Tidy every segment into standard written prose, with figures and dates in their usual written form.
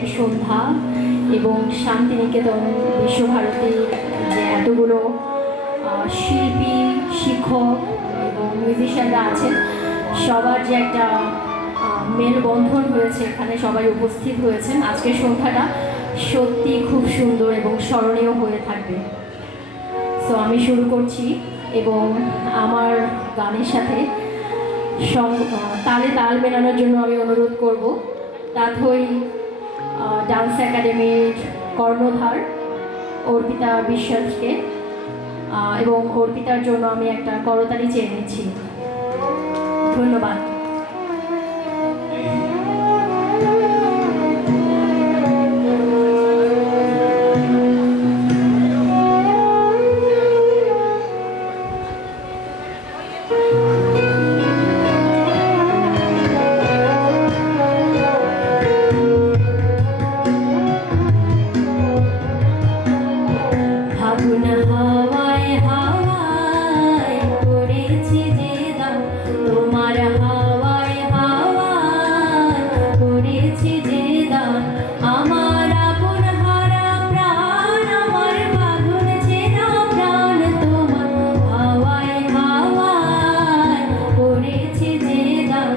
মায়ের সন্ধ্যা এবং শান্তিনিকেতন বিশ্বভারতীর যে এতগুলো শিল্পী, শিক্ষক এবং মিউজিশিয়ানরা আছেন, সবার যে একটা মেলবন্ধন হয়েছে, এখানে সবাই উপস্থিত হয়েছেন। আজকের সন্ধ্যাটা সত্যি খুব সুন্দর এবং স্মরণীয় হয়ে থাকবে। সো আমি শুরু করছি এবং আমার গানের সাথে তালে তাল মেলানোর জন্য আমি অনুরোধ করব তাথই ডান্স একাডেমির কর্ণধার অর্পিতা বিশ্বাসকে, এবং অর্পিতার জন্য আমি একটা করতালি চেয়ে নিচ্ছি। ধন্যবাদ। ফাগুন হাওয়ায় হাওয়ায় করেছি যে দাম, তোমার হাওয়ায় হাওয়ায় করেছি যে দাম, আমার আপন হারা প্রাণ, আমার বাঁধন ছেঁড়া প্রাণ, তোমার হাওয়ায় হাওয়ায় করেছি যে দাম,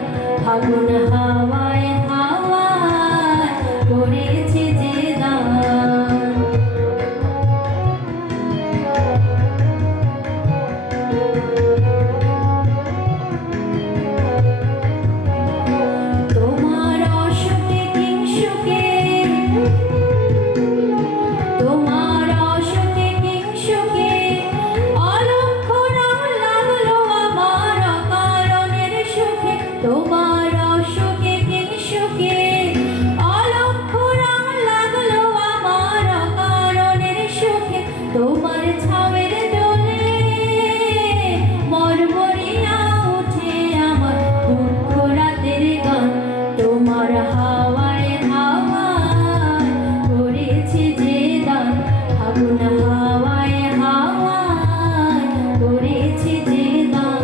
ফাগুন হাওয়ায় হাওয়ায় করেছি যে দাম। তোমার অশোকে কিংসুকে অলক্ষ রং লাগলো আমার অকারণের সুখে, তোমার ছাওয়ের দোলে মরমরিয়া উঠে আমার দুঃখ রাতের গান, তোমার হাওয়ায় হাওয়ায় করেছি যে দান, ফাগুন হাওয়ায় হাওয়ায় করেছি যে দান।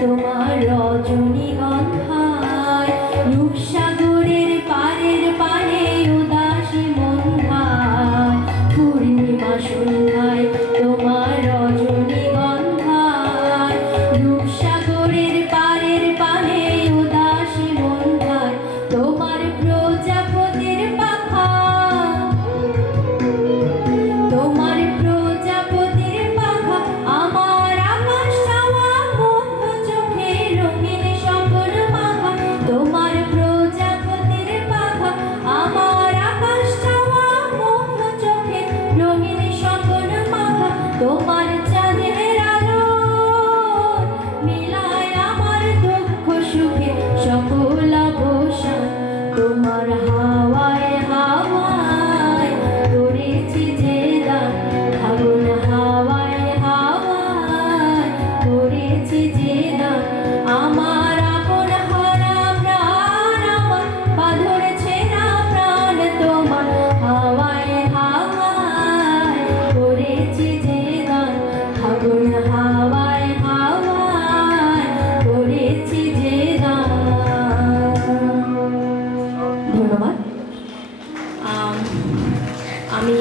তোমার রজনীগন্ধায় রূপসাগরের পারের পারে উদাসী মন্ধায়, পূর্ণিমা সন্ধ্যায় তোমার রজনীগন্ধায় রূপসাগরের পারের পারে উদাসী মন্ধায়, তোমার প্রজাপতির পাখা, তোমার প্রজাপতির পাখা আমার আকাশ চাওয়া মুগ্ধ চোখে রঙিন স্বপ্ন মাখা, তোমার প্রজাপতির পাখা আমার আকাশ চাওয়া মুগ্ধ চোখে রঙিন স্বপ্ন মাখা, তোমার চাঁদের আলো মিলায় আমার দুঃখ সুখে সকল অবসান, তোমার হাওয়ায় হাওয়ায় করেছি যে দান, ফাগুন হাওয়ায় হাওয়ায় করেছি যে দান, আমার আপন হারা প্রাণ, আমার বাঁধন ছেঁড়া প্রাণ, তোমার হাওয়ায় হাওয়ায় করেছি যে দান, ফাগুন হাওয়ায় হাওয়ায় করেছি যে দান। ধন্যবাদ। আমি